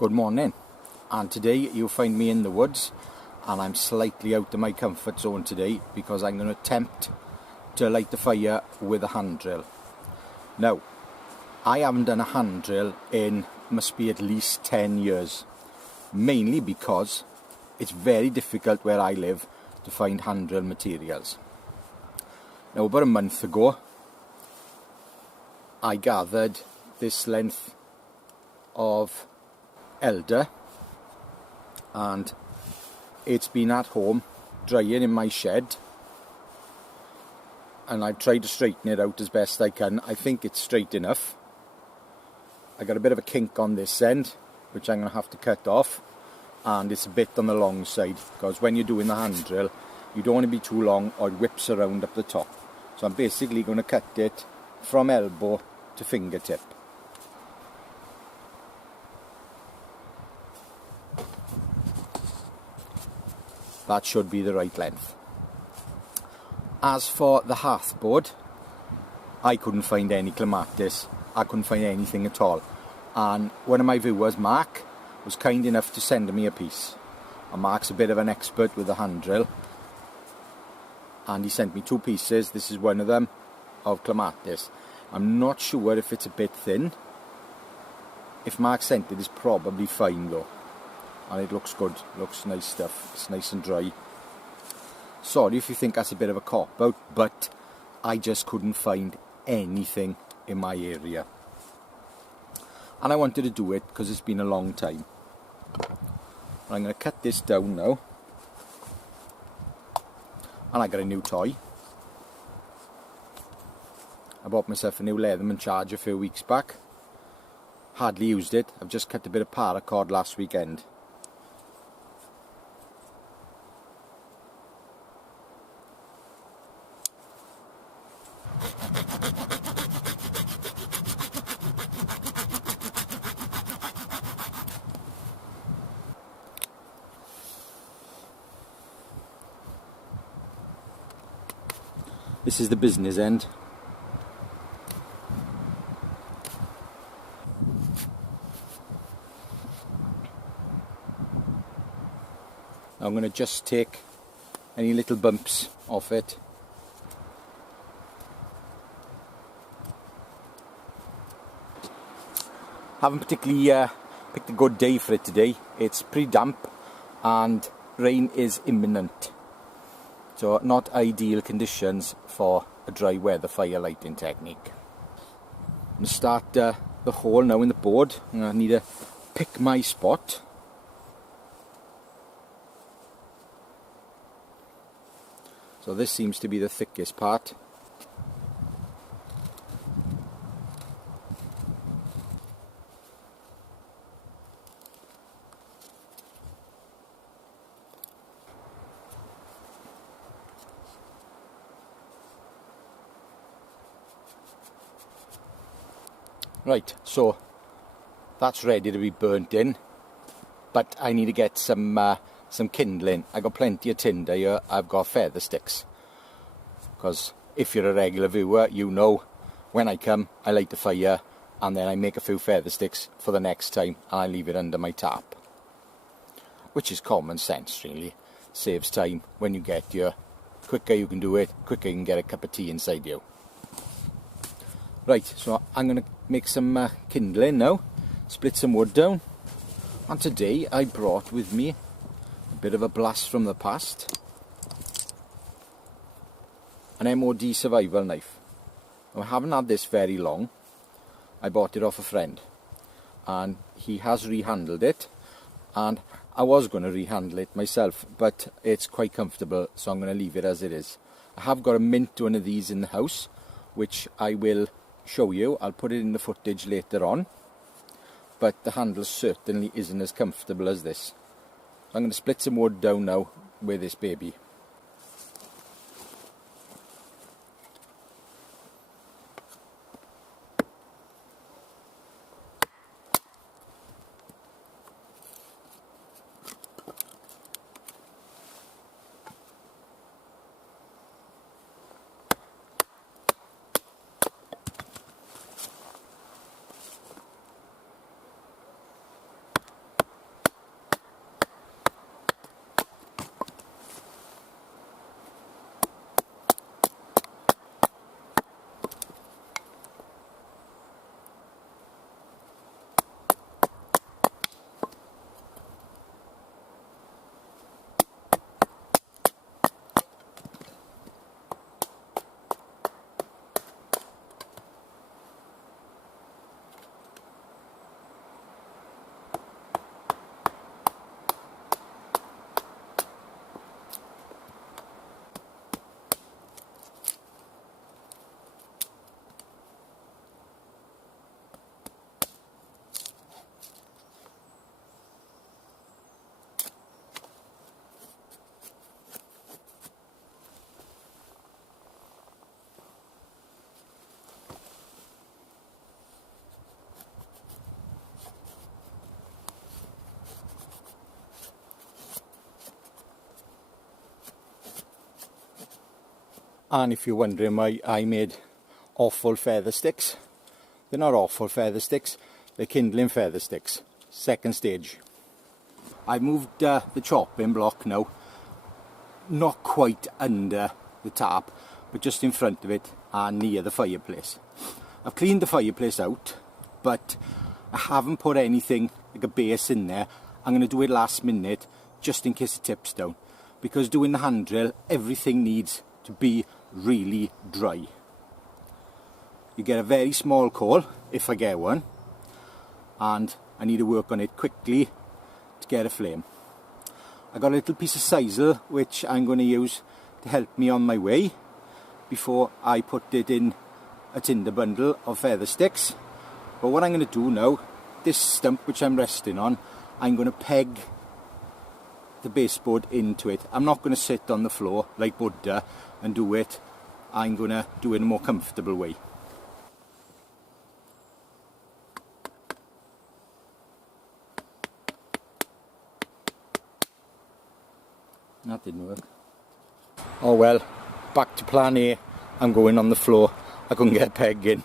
Good morning, and today you find me in the woods, and I'm slightly out of my comfort zone today because I'm going to attempt to light the fire with a hand drill. Now, I haven't done a hand drill in must be at least 10 years, mainly because it's very difficult where I live to find hand drill materials. Now, about a month ago, I gathered this length of elder, and it's been at home drying in my shed, and I've tried to straighten it out as best I can. I think it's straight enough. I got a bit of a kink on this end which I'm going to have to cut off, and it's a bit on the long side because when you're doing the hand drill you don't want to be too long or it whips around up the top. So I'm basically going to cut it from elbow to fingertip. That should be the right length. As for the hearthboard, I couldn't find any clematis. I couldn't find anything at all. And one of my viewers, Mark, was kind enough to send me a piece. And Mark's a bit of an expert with the hand drill. And he sent me 2 pieces. This is one of them, of clematis. I'm not sure if it's a bit thin. If Mark sent it, it's probably fine though. And it looks good, looks nice stuff, it's nice and dry. Sorry if you think that's a bit of a cop-out, but I just couldn't find anything in my area. And I wanted to do it because it's been a long time. I'm going to cut this down now. And I got a new toy. I bought myself a new Leatherman charger a few weeks back. Hardly used it, I've just cut a bit of paracord last weekend. This is the business end. Now I'm going to just take any little bumps off it. Haven't particularly picked a good day for it today. It's pretty damp and rain is imminent. So not ideal conditions for a dry weather fire lighting technique. I'm going to start the hole now in the board. I need to pick my spot. So this seems to be the thickest part. Right, so that's ready to be burnt in, but I need to get some kindling. I got plenty of tinder here. I've got feather sticks, because if you're a regular viewer, you know when I come, I light the fire and then I make a few feather sticks for the next time and I leave it under my tarp, which is common sense really. Saves time when you get here. Quicker you can do it, quicker you can get a cup of tea inside you. Right, so I'm going to make some kindling now, split some wood down, and today I brought with me a bit of a blast from the past, an MOD survival knife. Now, I haven't had this very long. I bought it off a friend and he has rehandled it, and I was going to rehandle it myself, but it's quite comfortable, so I'm going to leave it as it is. I have got a mint one of these in the house which I will show you. I'll put it in the footage later on, but the handle certainly isn't as comfortable as this. So I'm going to split some wood down now with this baby. And if you're wondering why I made awful feather sticks, they're not awful feather sticks, they're kindling feather sticks. Second stage. I moved the chopping block now, not quite under the tap, but just in front of it and near the fireplace. I've cleaned the fireplace out, but I haven't put anything like a base in there. I'm going to do it last minute, just in case it tips down. Because doing the handrail, everything needs to be really dry. You get a very small coal, if I get one, and I need to work on it quickly to get a flame. I got a little piece of sisal which I'm going to use to help me on my way before I put it in a tinder bundle of feather sticks. But what I'm going to do now, this stump which I'm resting on, I'm going to peg the baseboard into it. I'm not going to sit on the floor like Buddha and do it. I'm going to do it in a more comfortable way. That didn't work. Oh well, back to plan A. I'm going on the floor. I couldn't get a peg in.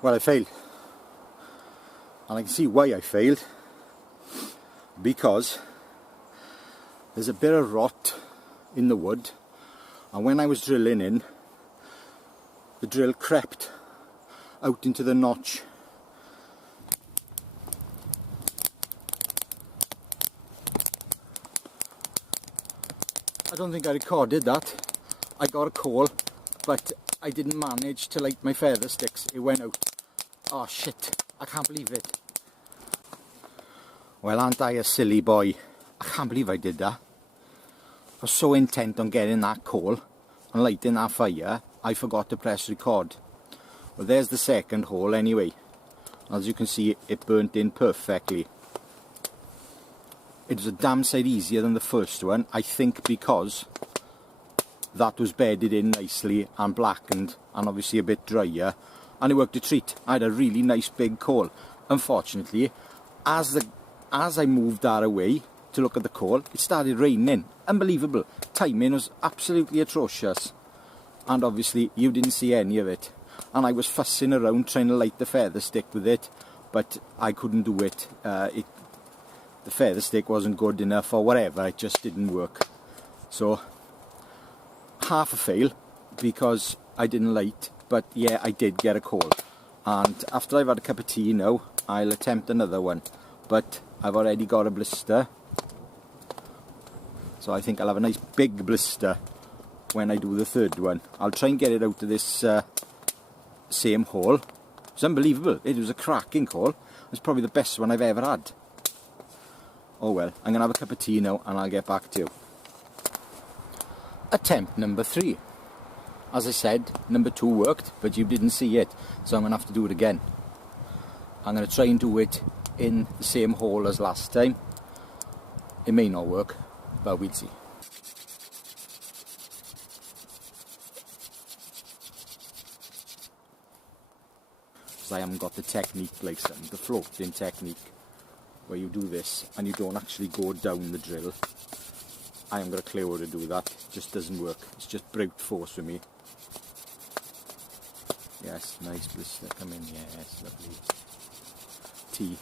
Well, I failed. And I can see why I failed. Because there's a bit of rot in the wood, and when I was drilling in, the drill crept out into the notch. I don't think I recorded that. I got a call, but I didn't manage to light my feather sticks. It went out. Oh shit, I can't believe it. Well, aren't I a silly boy? I can't believe I did that. I was so intent on getting that coal and lighting that fire, I forgot to press record. Well, there's the second hole anyway. As you can see, it burnt in perfectly. It was a damn sight easier than the first one, I think, because that was bedded in nicely and blackened and obviously a bit drier, and it worked a treat. I had a really nice big coal. Unfortunately, as I moved that away to look at the coal, it started raining. Unbelievable. Timing was absolutely atrocious, and obviously you didn't see any of it, and I was fussing around trying to light the feather stick with it, but I couldn't do it. The feather stick wasn't good enough or whatever, it just didn't work. So half a fail because I didn't light, but yeah, I did get a coal. And after I've had a cup of tea now, I'll attempt another one, but I've already got a blister, so I think I'll have a nice big blister when I do the third one. I'll try and get it out of this same hole. It's unbelievable. It was a cracking coal. It's probably the best one I've ever had. Oh well, I'm going to have a cup of tea now and I'll get back to you. Attempt number 3. As I said, number 2 worked, but you didn't see it, so I'm going to have to do it again. I'm going to try and do it in the same hole as last time. It may not work, but we'll see. Because I haven't got the technique like some, the floating technique, where you do this and you don't actually go down the drill. I haven't got a clue how to do that. It just doesn't work. It's just brute force for me. Yes, nice blister come in. Yes, lovely. Tea.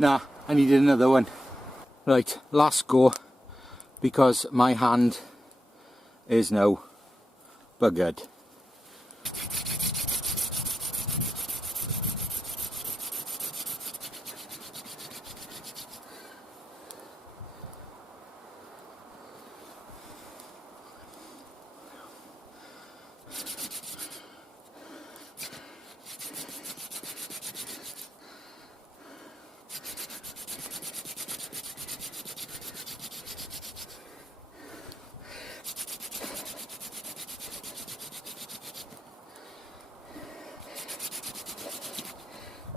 Nah, I needed another one. Right, last go, because my hand is now buggered.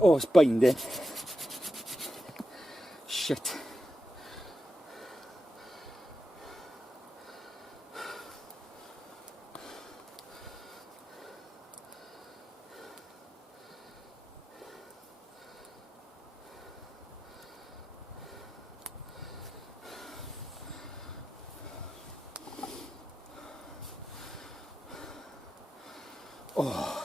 Oh, it's binding. Shit. Oh.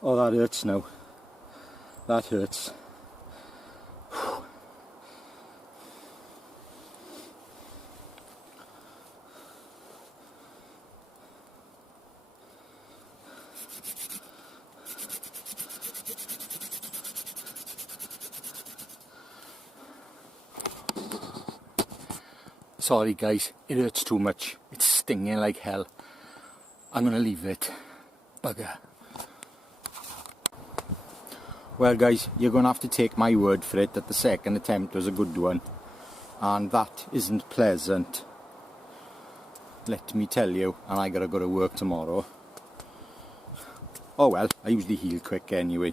Oh, that hurts now. That hurts. Sorry guys, it hurts too much. It's stinging like hell. I'm gonna leave it. Bugger. Well guys, you're gonna have to take my word for it that the second attempt was a good one. And that isn't pleasant. Let me tell you, and I gotta go to work tomorrow. Oh well, I usually heal quick anyway.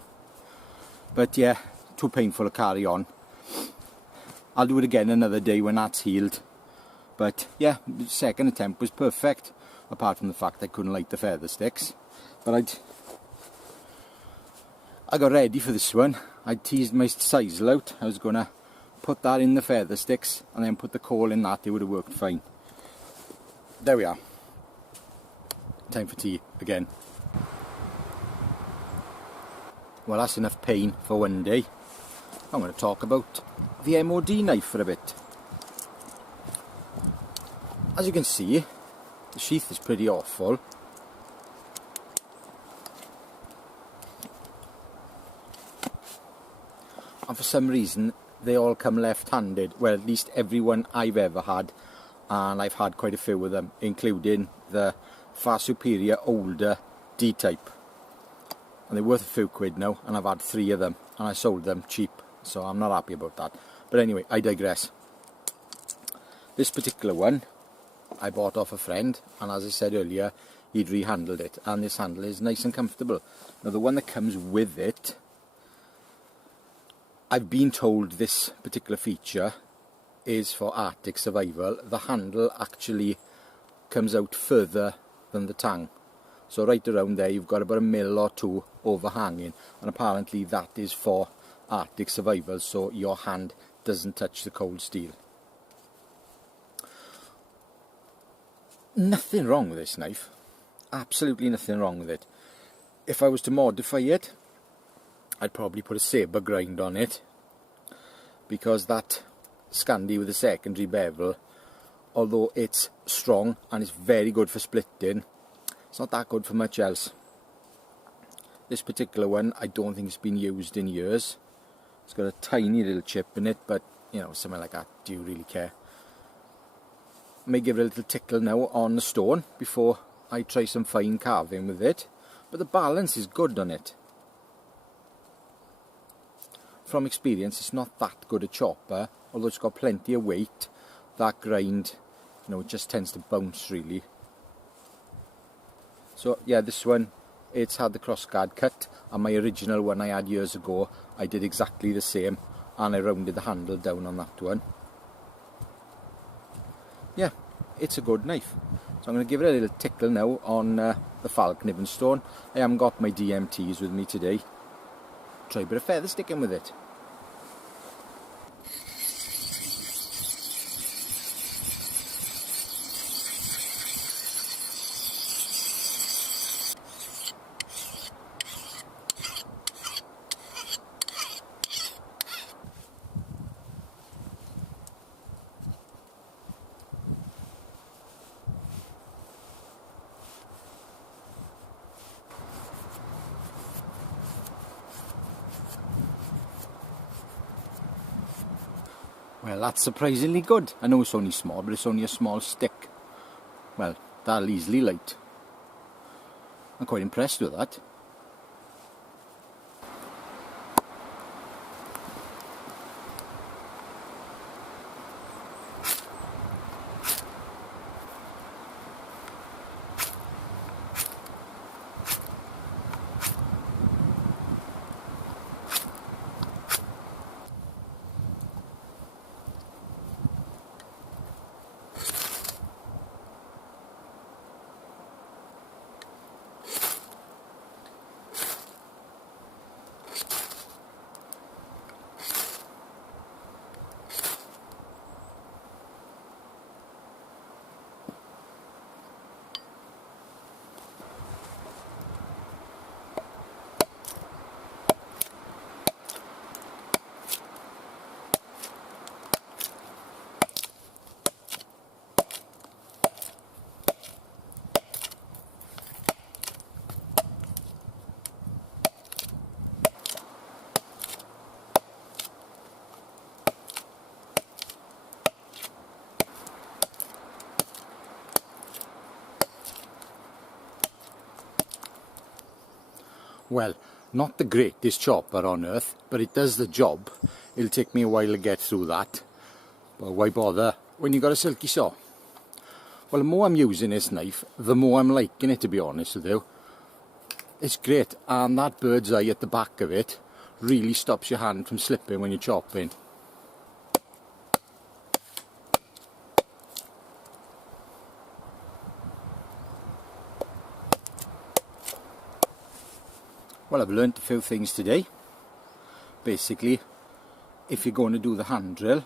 But yeah, too painful to carry on. I'll do it again another day when that's healed. But yeah, the second attempt was perfect, apart from the fact I couldn't light the feather sticks. But I got ready for this one. I teased my sisal out. I was gonna put that in the feather sticks and then put the coal in that. It would have worked fine. There we are. Time for tea again. Well, that's enough pain for one day. I'm going to talk about the MOD knife for a bit. As you can see, the sheath is pretty awful. And for some reason, they all come left-handed. Well, at least everyone I've ever had. And I've had quite a few of them, including the far superior older D-type. And they're worth a few quid now, and I've had 3 of them. And I sold them cheap, so I'm not happy about that. But anyway, I digress. This particular one I bought off a friend, and as I said earlier, he'd rehandled it, and this handle is nice and comfortable. Now the one that comes with it, I've been told this particular feature is for Arctic survival. The handle actually comes out further than the tang, so right around there you've got about 1 mil or 2 overhanging, and apparently that is for Arctic survival, so your hand doesn't touch the cold steel. Nothing wrong with this knife, absolutely nothing wrong with it. If I was to modify it, I'd probably put a sabre grind on it, because that Scandi with a secondary bevel, although it's strong and it's very good for splitting, it's not that good for much else. This particular one, I don't think it's been used in years. It's got a tiny little chip in it, but you know, something like that, do you really care? I may give it a little tickle now on the stone before I try some fine carving with it, but the balance is good on it. From experience, it's not that good a chopper, although it's got plenty of weight. That grind, you know, it just tends to bounce really. So yeah, this one, it's had the crossguard cut, and my original one I had years ago, I did exactly the same, and I rounded the handle down on that one. Yeah, it's a good knife. So I'm going to give it a little tickle now on the Falk Nivenstone. I haven't got my DMTs with me today. Try a bit of feather sticking with it. Well, that's surprisingly good. I know it's only small, but it's only a small stick. Well, that'll easily light. I'm quite impressed with that. Well, not the greatest chopper on earth, but it does the job. It'll take me a while to get through that, but why bother when you got a silky saw? Well, the more I'm using this knife, the more I'm liking it, to be honest with you. It's great, and that bird's eye at the back of it really stops your hand from slipping when you're chopping. Well, I've learnt a few things today. Basically, if you're going to do the hand drill,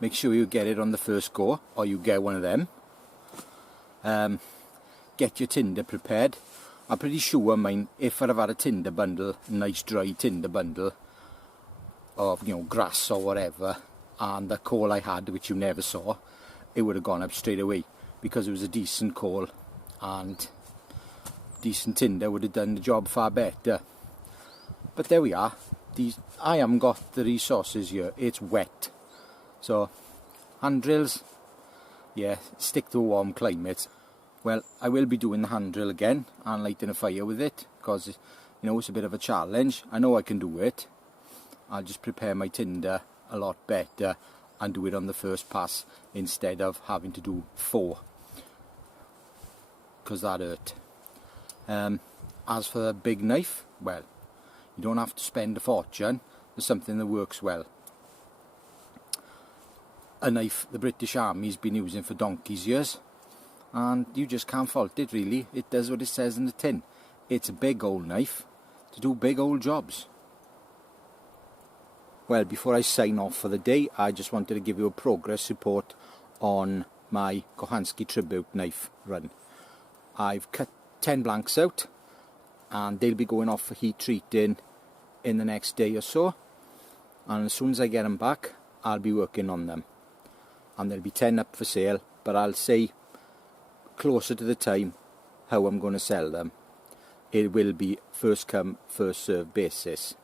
make sure you get it on the first go, or you get one of them. Get your tinder prepared. I'm pretty sure mine, if I'd have had a tinder bundle, nice dry tinder bundle of, you know, grass or whatever, and the coal I had, which you never saw, it would have gone up straight away, because it was a decent coal, and decent tinder would have done the job far better. But there we are. I haven't got the resources here. It's wet. So, hand drills, yeah, stick to a warm climate. Well, I will be doing the hand drill again and lighting a fire with it, because, you know, it's a bit of a challenge. I know I can do it. I'll just prepare my tinder a lot better and do it on the first pass instead of having to do 4, because that hurt. As for the big knife, well, you don't have to spend a fortune. There's something that works well. A knife the British Army's been using for donkey's years, and you just can't fault it really. It does what it says in the tin. It's a big old knife to do big old jobs. Well, before I sign off for the day, I just wanted to give you a progress report on my Kochanski Tribute knife run. I've cut 10 blanks out, and they'll be going off for heat treating in the next day or so, and as soon as I get them back, I'll be working on them, and there'll be 10 up for sale, but I'll say closer to the time how I'm going to sell them. It will be first come, first served basis.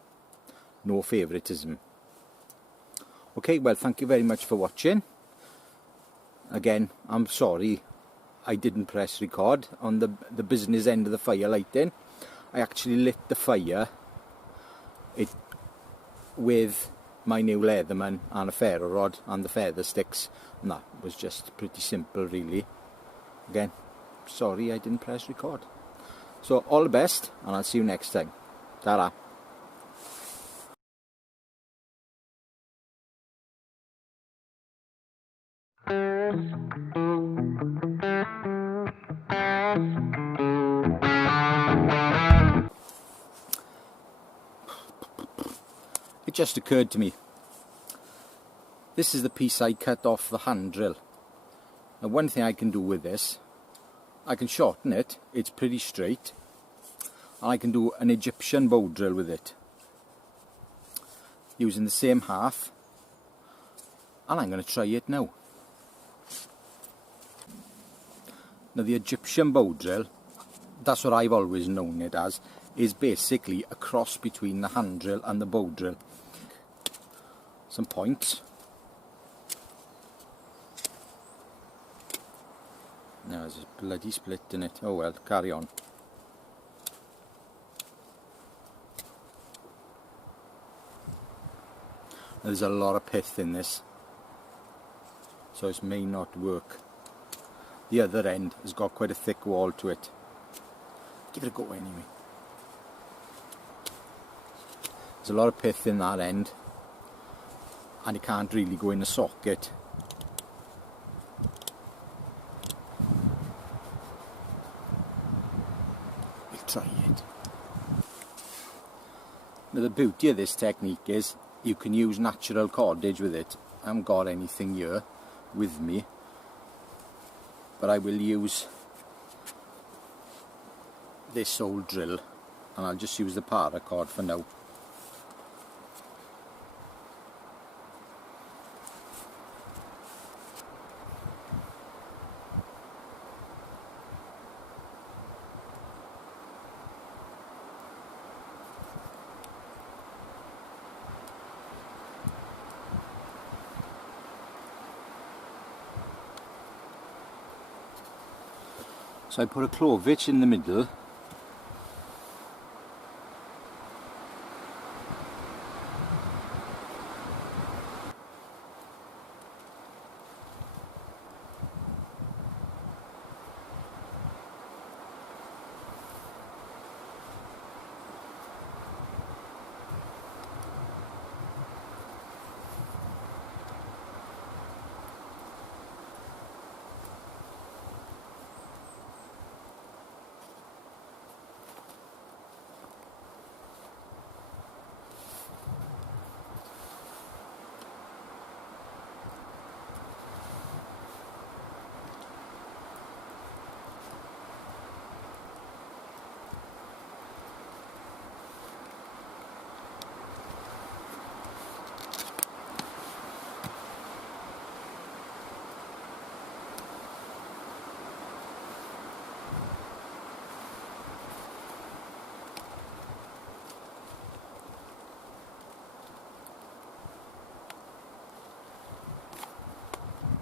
No favouritism. Okay, well, thank you very much for watching. Again, I'm sorry I didn't press record on the business end of the fire lighting. I actually lit the fire with my new Leatherman and a ferro rod and the feather sticks, and that was just pretty simple really. Again, sorry I didn't press record. So all the best, and I'll see you next time. Ta-ra. just occurred to me, this is the piece I cut off the hand drill. Now one thing I can do with this, I can shorten it, it's pretty straight, and I can do an Egyptian bow drill with it using the same half, and I'm going to try it now. Now the Egyptian bow drill, that's what I've always known it as, is basically a cross between the hand drill and the bow drill. Some points. Now there's a bloody split in it. Oh well, carry on. There's a lot of pith in this, so this may not work. The other end has got quite a thick wall to it. Give it a go anyway. There's a lot of pith in that end, and it can't really go in the socket. We'll try it. Now the beauty of this technique is you can use natural cordage with it. I haven't got anything here with me, but I will use this old drill, and I'll just use the paracord for now. So I put a clovich in the middle.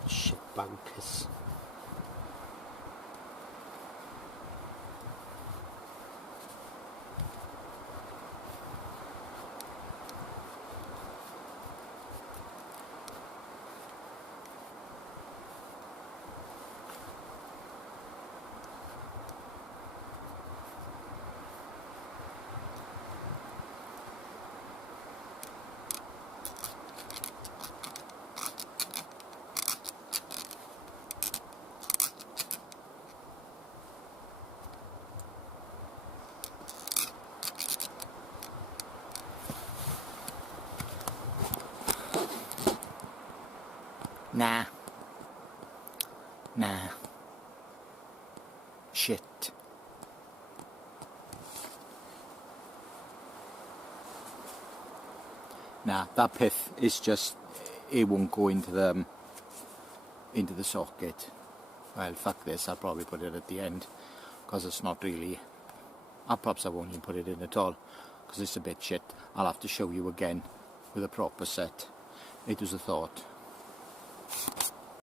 Shit bankers. Nah. Shit. Nah, that pith is just, it won't go into the socket. Well, fuck this, I'll probably put it at the end, because it's not really, perhaps I won't even put it in at all, because it's a bit shit. I'll have to show you again with a proper set. It was a thought.